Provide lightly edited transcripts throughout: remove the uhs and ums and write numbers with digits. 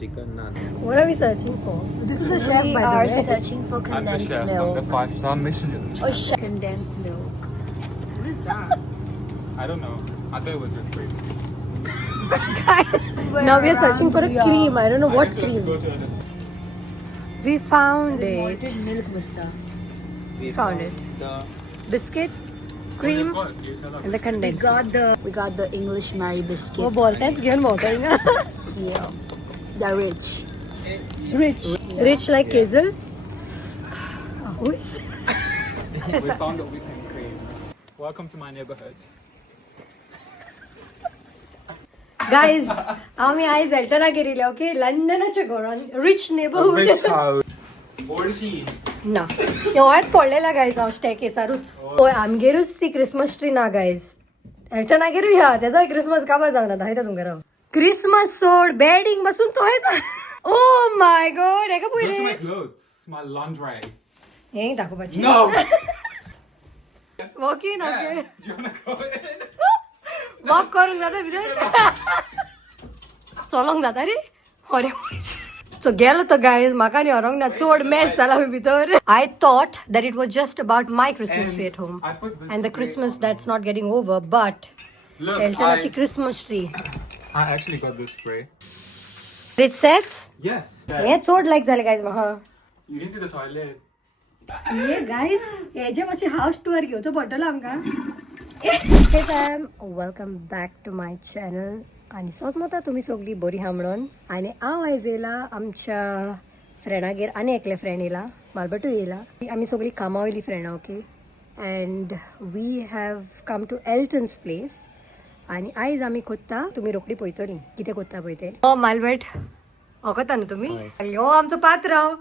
chicken naan. What are we searching for? This is a chef, We by are the way. searching for I'm the condensed chef. I'm milk. the 5-star Michelin. Oh, condensed milk. What is that? I don't know. I thought it was with cream. Guys, now we are searching for a cream. I don't know what I guess we have to cream. go to a- We found it. Malted milk mustard. We found it. The Biscuit, Oh, cream, they've got it. You tell them. and the condensed. We got the English Mary biscuits. वो बोलते हैं given बोलते हैं ना. Yeah. They're rich. Rich, rich like Hazel. Who is? We found the weekend cream. Welcome to my neighborhood. Guys, आम्ही आज एल्टना गेलेले okay लंडनाच्या घरान रिच नेबरहूड house. 14. ना ह्योत पडलेला गायज हांव स्टेकेसारूच होय आमगेरूच ती क्रिसमस ट्री ना गायज एल्टनागेरूय ह्या तेजोय क्रिसमस काबार जावना दाखयता तुमकां राव क्रिसमस सोड बेडिंग बसून तो ओ माय गॉड हेका पळय Those are my रे clothes. My lingerie. हे दाखोवपाची No! ओके ना okay Do you want to go in? Walk करूंक जाता भितर चलोंक जाता रे अरे सो गेलो तो गायज म्हाका न्ही व्हरोंक ना चड मॅच जाला भितर I thought that it was just about my Christmas tree at home I put this and the spray Christmas on. that's not getting over, but Look, Eltonachi Christmas tree. I actually got this spray. It says, Yes. हे चोड लायक जाले guys म्हाका. You can see the toilet. Hey guys, हेजे मातशे house tour घेवचो पडटलो आमकां. Hey fam, welcome back to my channel. आणि सोच तुम्ही सगळी बरी हा म्हणून आणि हांव आयज येयला आमच्या फ्रेंडागेर आनी एकले फ्रेंड येयला मालबर्टूय येयला आमी सगळीं कामा वयली फ्रेंडां okay and we have come to Elton's place आणि आयज आमी कोत्ता तुमी रोखडी पळयतली कितें कोत्ता पळय ते हो मालबर्ट वळखता न्हू तुमी हो आमचो पात्रांव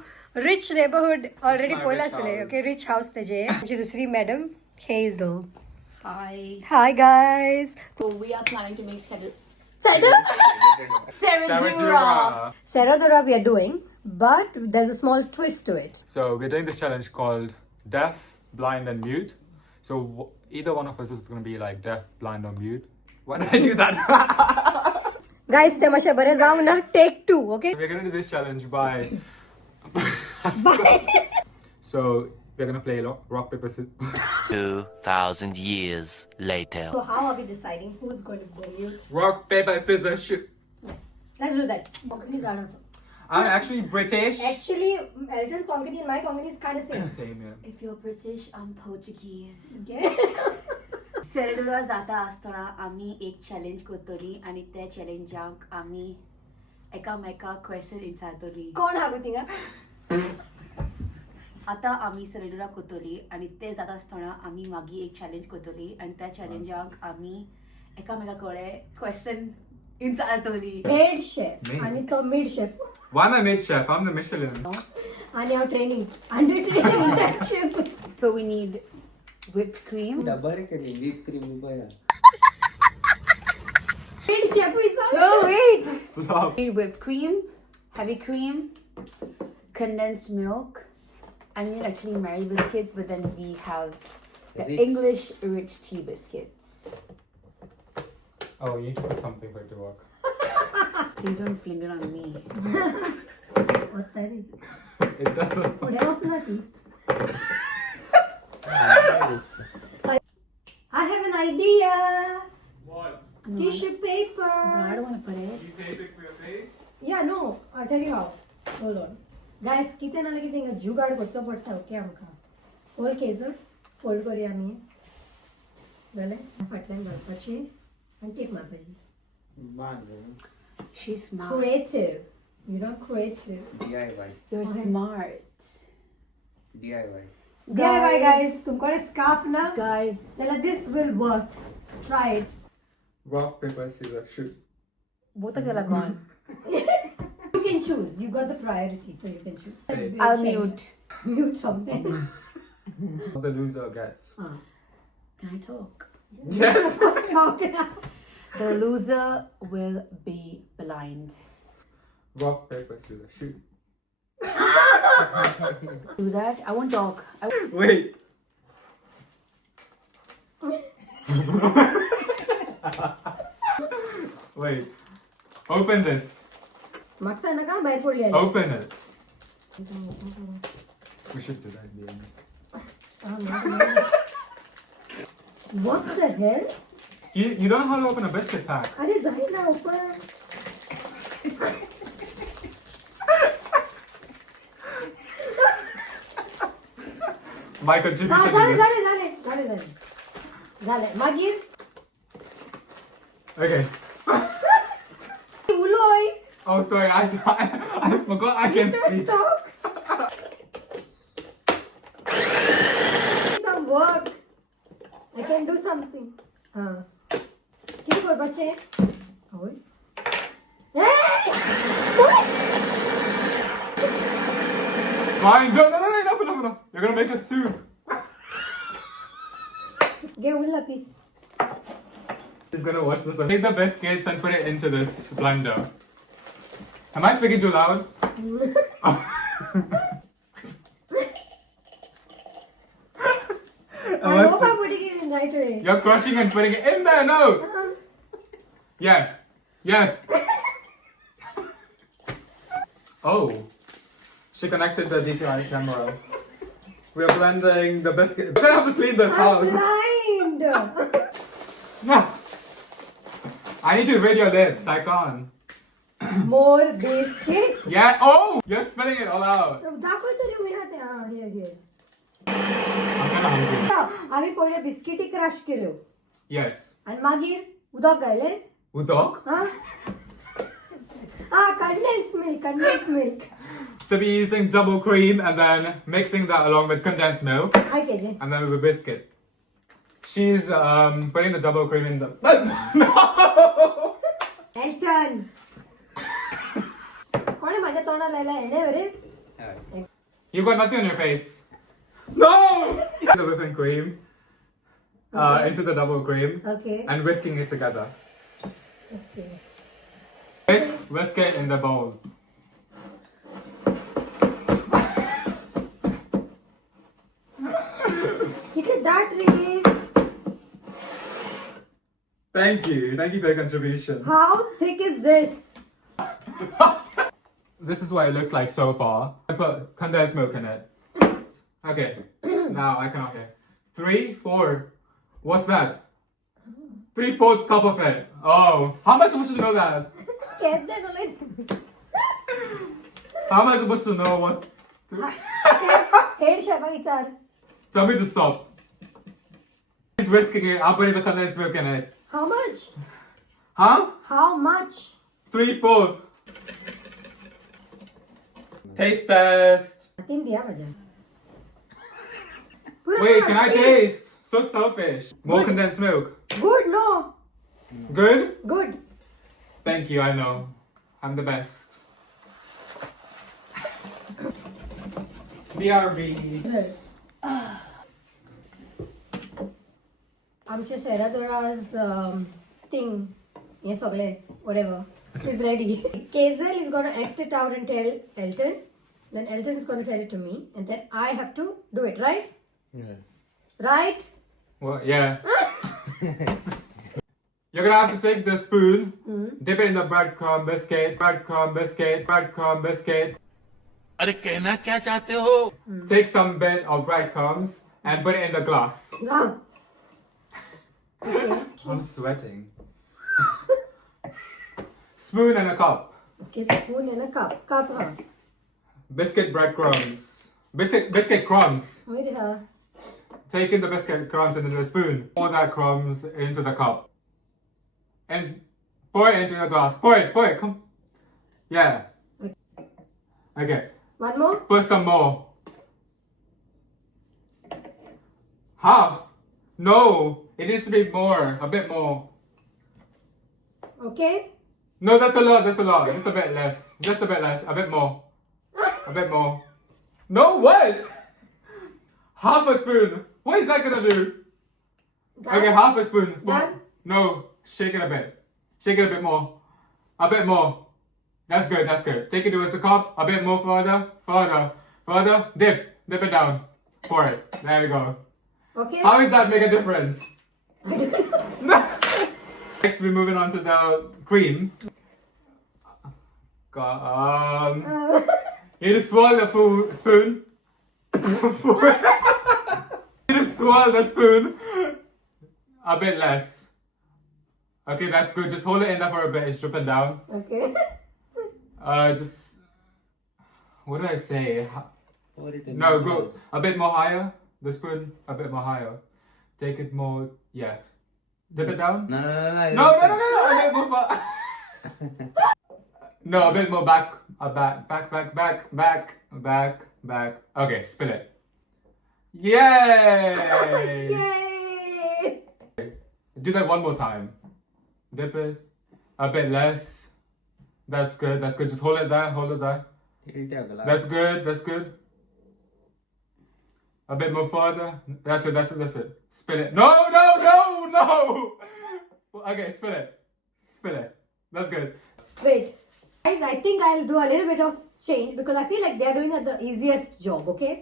रिच नेबरहूड ऑलरेडी पळयला आसले ओके रिच हाऊस तेजे आमची दुसरी madam Hazel hi guys So we are planning to make Saradura. Saradura we are doing, but there's a small twist to it. So we're doing this challenge called Deaf, Blind and Mute. So either one of us is going to be like deaf, blind or mute. Why did I do that? Guys, ते मातशें बरें जावंक ना take 2, okay? We're going to do this challenge by... Bye. So we're going to play rock, paper, scissors. 2,000 years later. So how are we deciding who's going to go mute? Rock, paper, scissors, shoot. Let's do that. Konkani zana. I'm actually British. Actually, Elton's Konkani and my Konkani is kind of same. Same, yeah. If you're British, I'm Portuguese. Okay? सेरेडुरा जाता आसतना आमी एक challenge करतली आणि त्या चॅलेंजाक आमी एकामेकाक question विचारतली कोण हा गो थिंगा? आता आमी सेरेडुरा करतली आणि ते जाता आसतना आमी मागीर एक चॅलेंज करतली आणि त्या चॅलेंजाक आमी एकामेकाकडे क्वेश्चन विचारतली Head chef Me. आणि तो mid chef Why am I mid chef? I'm the Michelin. आणि हांव training under training that chef. So we need whipped cream. Double cream, whipped cream ubaya. Mid chef is Oh wait! Flop. We need whipped cream, heavy cream, condensed milk. I mean actually Mary biscuits, but then we have the Rich. English rich tea biscuits. Oh, you need to put something for it to work. Please don't fling it on me. होता रे. It doesn't. पुढे बसून ना ती. I have an idea. What? Tissue paper. I don't want to put it. You tape it for your face? Yeah, no. I'll tell you how. Hold on. Guys, किती ना किती हिंगा जुगाड करचो पडटा ओके आमकां. होल केजर फोल्ड करूया आमी. जालें? फाटल्यान घालपाची आनी टेप मारपाची. She's smart. Creative. You know, creative. DIY. You're Okay. smart. DIY. DIY guys, तुमको scarf ना? Guys, Then this will work. Try it. Rock, paper, scissors, shoot. both of you are gone. You can choose. You got the priority, so you can choose. Say it. I'll mute. Mute something. The loser gets. Can I talk? Yes. Talk now. The loser will be blind. Rock, paper, scissors, shoot. Do that? I won't talk. Wait. Wait. Open this. मागचा ना का बाहेर पडली आहे. Open it. We should do that at the end. What the hell? You don't know how to open a biscuit pack. अरे जाई ना ऊपर. My contribution to झाले this. झाले झाले झाले झाले झाले मागीर Okay. उलोय. Oh, sorry. I forgot I can speak. Some work. I can do something. किती करपाचे? होय. Fine. No, enough. You're gonna make a soup. घे उरला piece. She's gonna watch this. Take the biscuits and put it into this blender. Am I speaking too loud? I hope I'm putting it in right way. You're crushing and putting it in there. No. Yeah. Yes. Oh. She connected the DTI camera. We are blending the biscuit. We're gonna have to clean this I'm house. blind. I need to read your lips. I can't. More biscuit. Yeah. Oh! You're spilling it all out. दाखव तरी मी हाते. here. I'm kinda hungry. आम्ही पहिले बिस्किटी crush केल्यो Yes. आणि मागीर उदक घायलें. Udok? Condensed milk. So we're using double cream and then mixing that along with condensed milk hi KJ. and then with a biscuit. She's putting the double cream in the. No! Elton. कोणे माझ्या तोंडाला लायला एने बरे. You got nothing on your face. No! The whipping cream into the double cream Okay. and whisking it together. Okay. Whisk it in the bowl. किती दाट रे. Thank you for your contribution. How thick is this? This is what it looks like so far. I put condensed milk in it. Okay, now I can okay. 3/4. What's that? 3/4 cup of it. Oh, how am I supposed to know that? कहते बोले. How am I supposed to know what's? Head शेफा विचार. Tell me to stop. He's whisking it. I'm putting the condensed milk in it. How much? Huh? How much? 3/4. Taste test. तीन दिया मुझे. Wait, can I taste? So selfish. More condensed milk. Good, no. Good? Good. Thank you, I know. I'm the best. BRB. आमचे सेरादोराज thing, हे सगळे, whatever, is ready. Kazel is going to act it out and tell Elton. Then Elton is going to tell it to me. And then I have to do it, right? Yeah. Right? Well, yeah. You're gonna have to take the spoon, dip it in the breadcrumb biscuit. अरे कहना क्या चाहते हो? Take some bit of breadcrumbs and put it in the glass. Wow. Okay. I'm sweating. Spoon and a cup. Okay, spoon and a cup. Cup, huh? Biscuit breadcrumbs. Biscuit crumbs. Wait, huh? Take in the biscuit crumbs into the spoon. Pour that crumbs into the cup. And pour it into the glass. Pour it. Come. Yeah. Okay. One more? Put some more. Half. No. It needs to be more. A bit more. Okay. No, that's a lot. Just a bit less. A bit more. A bit more. No, what? Half a spoon. What is that gonna do? Done? Okay, half a spoon. Done? No, shake it a bit. Shake it a bit more. A bit more. That's good. Take it towards the cup. A bit more further. Dip it down. Pour it. There we go. Okay. How does that make a difference? I don't know. Next, we're moving on to the cream. You just swirl the spoon. You just swirl the spoon. A bit less. Okay, that's good. Just hold it in there for a bit. It's dripping down. Okay. Just. What do I say? Pour it in No, the go glass. a bit more higher. The spoon a bit more higher. Take it more. Yeah. Dip it down. No. No. A bit more No, a bit more back. Back. Okay, spill it. Yay! Yay! Do that one more time. Dip it. A bit less. That's good. Just hold it there. Tilt your glass. That's good. A bit more further. That's it. Spill it. No! Okay, spill it. That's good. Wait. Guys, I think I'll do a little bit of change because I feel like they're doing the easiest job, okay?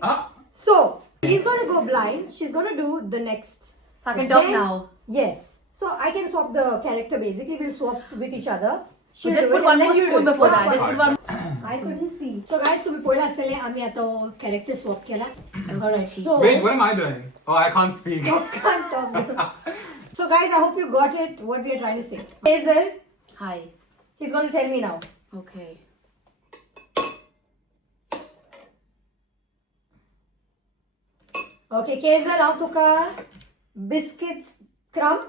So, she's gonna go blind. She's gonna do the next. So I can talk Then- now. Yes. So, I can swap the character basically. We'll swap with each other. So She'll just do put it one and then more you do spoon it. before One that. more. Just put one. I couldn't see. So guys, तुम्ही पहिला असलेले आम्ही आता character swap केला. Alright, so Wait, what am I doing? Oh, I can't speak. can't talk. So guys, I hope you got it. What we are trying to say. Hazel, Hi. he's going to tell me now. Okay. Okay, Hazel, how tuka biscuit crumb,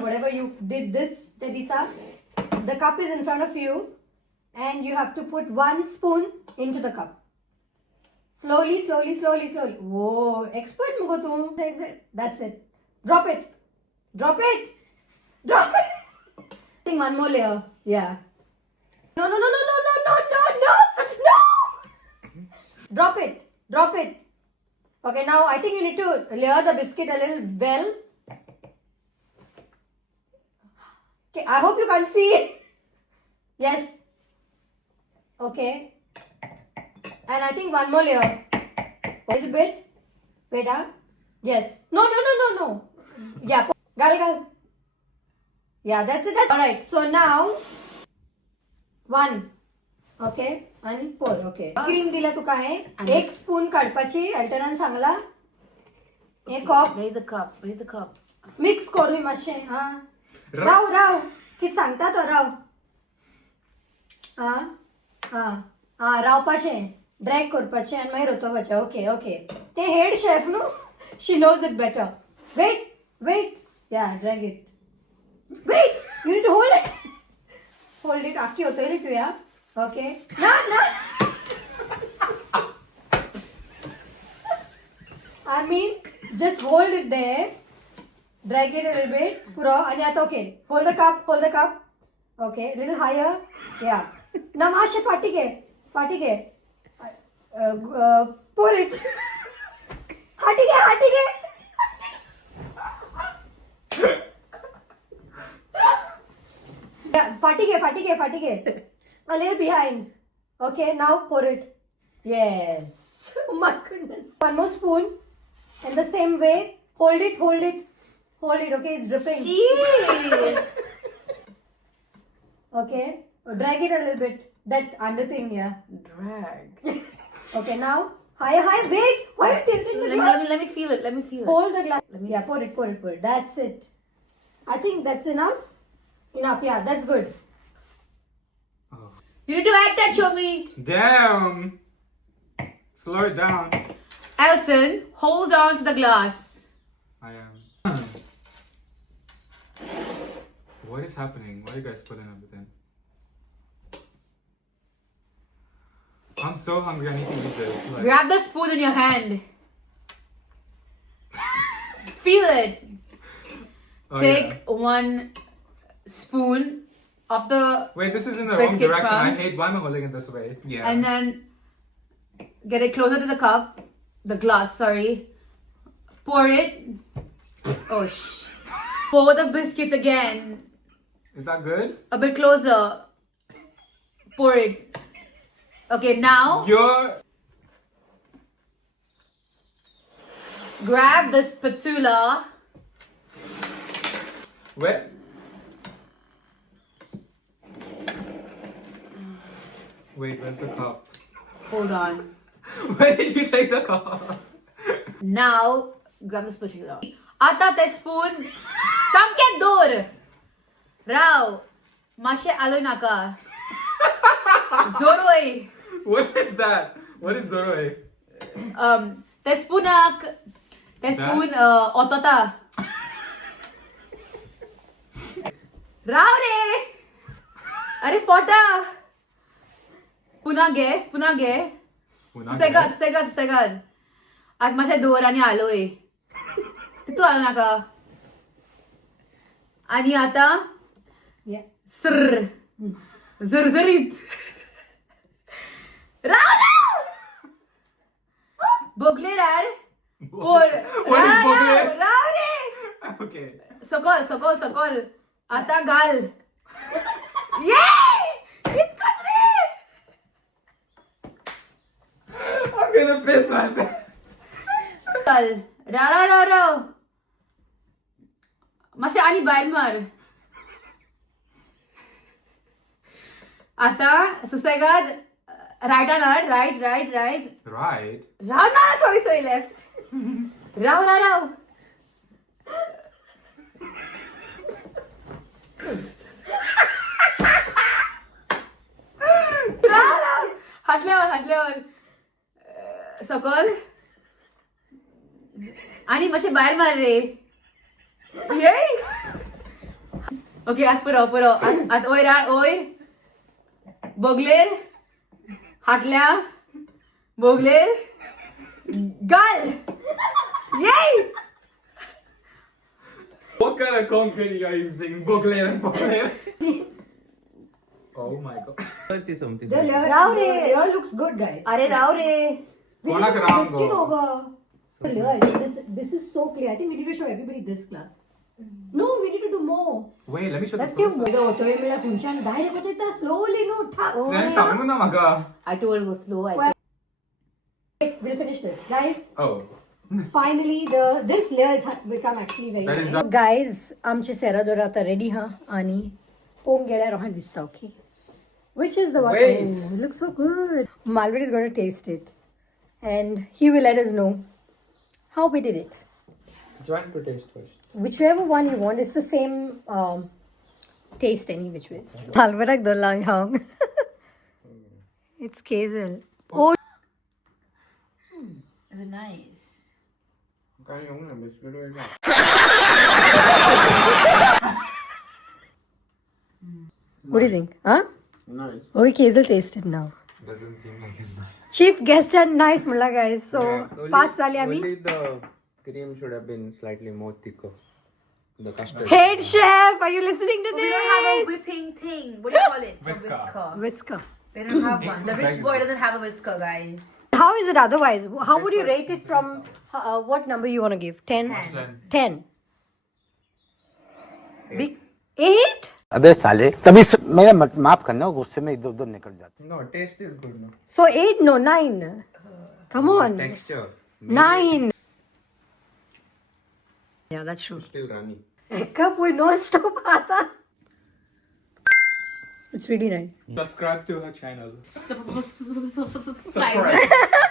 whatever you did this, Tedita. The cup is in front of you, and you have to put 1 spoon into the cup. Slowly. Whoa, expert mugo tu. That's it. Drop it. I think 1 more layer. Yeah. No. Drop it. Okay, now I think you need to layer the biscuit a little well. Okay, I hope you can see. Yes. Okay. And I think 1 more layer. A little bit. Wait, yes. No. Yeah. Gal. Yeah, that's it. Alright, so now 1. Okay. आणि pour. Okay. Cream दिला तुका हे. आणि 1 spoon काढपाची. अल्टरनान सांगला. एक cup. Where's the cup? Mix करूय मातशें. हा. राव. कित सांगता तो राव. हा. रावपाचें. ड्रॅग करपाचें आनी मागीर रोतोवपाचें. ओके. ते हेड शेफ न्हू. She knows it better. Wait. Yeah, drag it. Wait! You need to hold it. Hold it. आखी होतली तुया. Okay. ना. I mean, just hold it there. Drag it a little bit. Pura. And yeah, okay. Hold the cup. Okay. Little higher. Yeah. Now, Masha, fatike. Pour it. Hatike. Yeah, fatike. A little behind. Okay, now pour it. Yes. Oh my goodness. 1 more spoon. In the same way. Hold it. Okay, it's dripping. Shit. Okay. Drag it a little bit. That under thing, yeah. Drag. Okay, now. Higher. Wait. Why are you tilting the glass? Let me feel it. Hold the glass. Yeah, pour it. That's it. I think that's enough. Yeah, that's good. You need to act that, show me. Damn. Slow it down. Elton, hold on to the glass. I am. What is happening? Why are you guys putting everything? I'm so hungry. I need to eat this. Like, Grab the spoon in your hand. Feel it. oh, Take 1 spoon of the Wait, this is in the wrong biscuit direction. crumbs. I hate. Why am I holding it this way? Yeah. and then get it closer to the cup. The glass, sorry. Pour it. Oh, pour the biscuits again. Is that good? A bit closer. Pour it. Okay, now grab the spatula. Where? Wait, where's the cup? Hold on. Where did you take the cup? Now, grab this particular. Ata te spoon. Samket door. Rao. Mashe aloy naka. Zoroi. What is that? What is Zoroi? Te spoon otota. Rao re. Are pota. पुन्हा घे सुसेगाद आज मातशे दवर आनी आलोय तितू आलो नाका आनी आतां झरझरीत राव बोगलेर हाड राव रे Okay. सकल आतां घाल ये इतकत रे I'm gonna piss my pants. Rao मातशें आनी भायर मार आतां सुसेगाद रायटान हाड रायट Right. राव ना सॉरी लेफ्ट राव हाटल्यावर सकल आणि मातशें भायर मार रे ये ओके आत पुरो आत ओयर बोगलेर हाटल्या बोगलेर घाल ये What kind of concrete are you speaking? Booklet. Oh my god. 30 something. Rao रे here looks good guys. अरे राव रे Konak Ram Let's get go. over. This is so clear. I think we need to show everybody this class. No, we need to do more. Wait, let me show Let's the do more. होतोय मला खुंचान direct होते ता slowly no ठा. Then सांगू ना म्हाका. I told go slow We'll finish this, guys. Oh. Finally, this layer has become actually very. That is nice. done. Guys, आमचे सेरादोरा आता ready हा आणि पोंग गेल्या रोहन दिसता okay. Which is the one? Wait. Oh, it looks so good. Marlbert is going to taste it, and he will let us know how we did it. Join to taste first. Whichever one you want, it's the same taste any which ways. Marlbert do lang hong. It's Kazel. Oh. nice Kaya yung na biscuit or not. What do you think? Huh? Nice. Okay, Kazel tasted now. Doesn't seem like it's nice. Chief guest and nice mulla guys. So pass zali ami. Only the cream should have been slightly more thicker. The custard. Head chef, are you listening to we don't have a this? whipping thing what do you call it Whisker. Whisker. we don't have one the rich boy doesn't have a whisker guys How is it otherwise? How would you rate it from what number you want to give? 10? 10. Big 8? अबे साले तभी मेरा माफ करना गुस्से में इधर उधर निकल जाता No, taste is good. No. So 8, no 9. Come on. Texture 9. Yeah, that's true. still runny. A cup with non-stop aata. It's really nice. Subscribe to her channel. subscribe